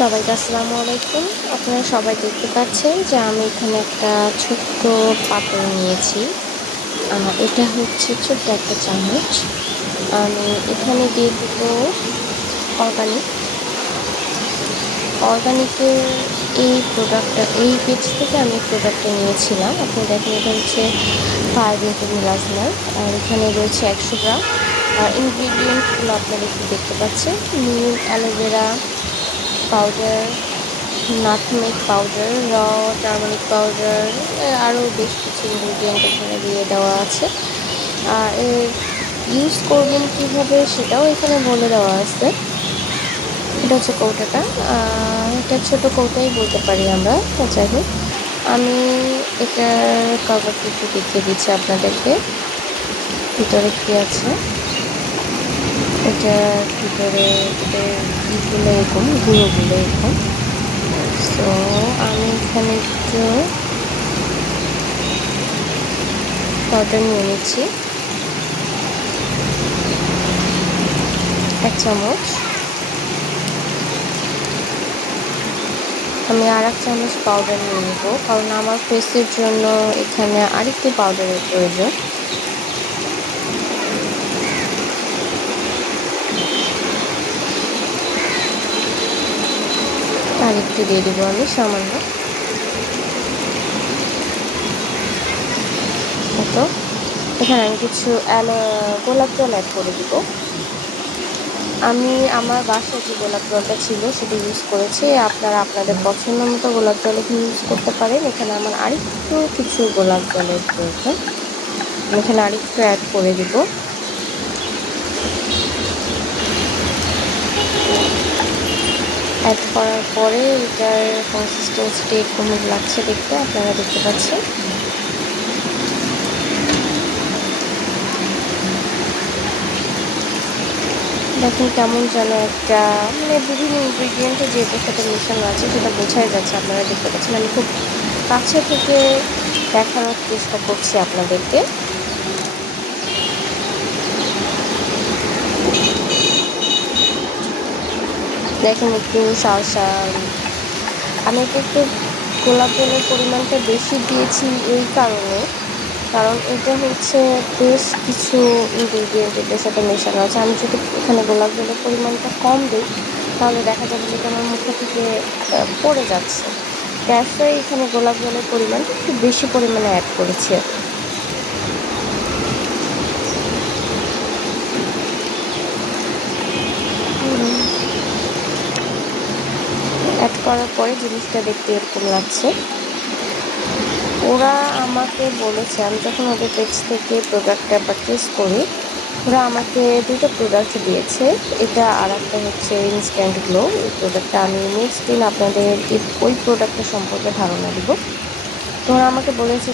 সবাইকে আসসালামু আলাইকুম। আপনারা সবাই দেখতে পাচ্ছেন যে আমি এখানে একটা ছোট্ট পাত্র নিয়েছি। এটা হচ্ছে ছোট্ট একটা চামচ। আমি এখানে দিয়ে দিব অর্গানিক। অর্গানিকের এই পেজ থেকে আমি প্রোডাক্টটা নিয়েছিলাম। আপনি দেখেন এটা হচ্ছে 5 into মিলাজনার, আর এখানে রয়েছে 100 গ্রাম। আর ইনগ্রিডিয়েন্টগুলো আপনারা একটু দেখতে পাচ্ছেন: নিম, aloe vera powder, nutmeg powder, turmeric powder, আরও বেশ কিছু ইনগ্রিডিয়েন্ট এখানে দিয়ে দেওয়া আছে। আর এর ইউজ করবেন কিভাবে সেটাও এখানে বলে দেওয়া আছে। এটা হচ্ছে কৌটাটা, এটা ছোট কৌটাই বলতে পারি আমরা। যাই হোক, আমি এটার কাভারটা একটু দেখিয়ে দিচ্ছি আপনাদেরকে, ভিতরে কি আছে। এটার ভিতরে ইগুলো এরকম, গুঁড়োগুলো এরকম। সো আমি এখানে একটু পাউডার নিয়ে নিচ্ছি, 1 চামচ। আমি আর 1 চামচ পাউডার নিয়ে নেব, কারণ আমার ফেসের জন্য এখানে আরেকটু পাউডারের প্রয়োজন। আর একটু দিয়ে দেবো আমি সামান্য মতো। এখানে আমি কিছু গোলাপ জল অ্যাড করে দিব। আমি আমার বাসায় যে গোলাপ জলটা ছিল সেটা ইউজ করেছি। আপনারা আপনাদের পছন্দ মতো গোলাপ জল এখানে ইউজ করতে পারেন। এখানে আমার আরেকটু কিছু গোলাপ জলের প্রয়োজন, আমি এখানে আরেকটু অ্যাড করে দিব। অ্যাড করার পরে এটার কনসিস্টেন্সিটা এরকম লাগছে দেখতে, আপনারা দেখতে পাচ্ছেন। দেখুন কেমন যেন একটা, মানে বিভিন্ন ইনগ্রিডিয়েন্টে যে এটার সাথে মেশানো আছে সেটা বোঝাই যাচ্ছে, আপনারা দেখতে পাচ্ছেন। আমি খুব কাছে থেকে দেখানোর চেষ্টা করছি আপনাদেরকে। দেখেন একটু আমি একটু গোলাপ জলের পরিমাণটা বেশি দিয়েছি এই কারণে, কারণ এটা হচ্ছে বেশ কিছু ইনগ্রিডিয়েন্ট এটার সাথে মেশানো আছে। আমি যদি এখানে গোলাপ জলের পরিমাণটা কম দিই তাহলে দেখা যাবে যে আমার মুখে থেকে পড়ে যাচ্ছে। দ্যাটস ওয়াই এখানে গোলাপ জলের পরিমাণটা একটু বেশি পরিমাণে অ্যাড করেছি। অ্যাড করার পরে জিনিসটা দেখতে এরকম লাগছে। ওরা আমাকে বলেছে, আমি যখন ওদের পেজ থেকে প্রোডাক্টটা পারচেস করি, ওরা আমাকে 2টা প্রোডাক্ট দিয়েছে। এটা আর একটা হচ্ছে ইনস্ট্যান্ট গ্লো। এই প্রোডাক্টটা আমি নেক্সট দিন আপনাদের ওই প্রোডাক্টটা সম্পর্কে ধারণা দিব। তো ওরা আমাকে বলেছে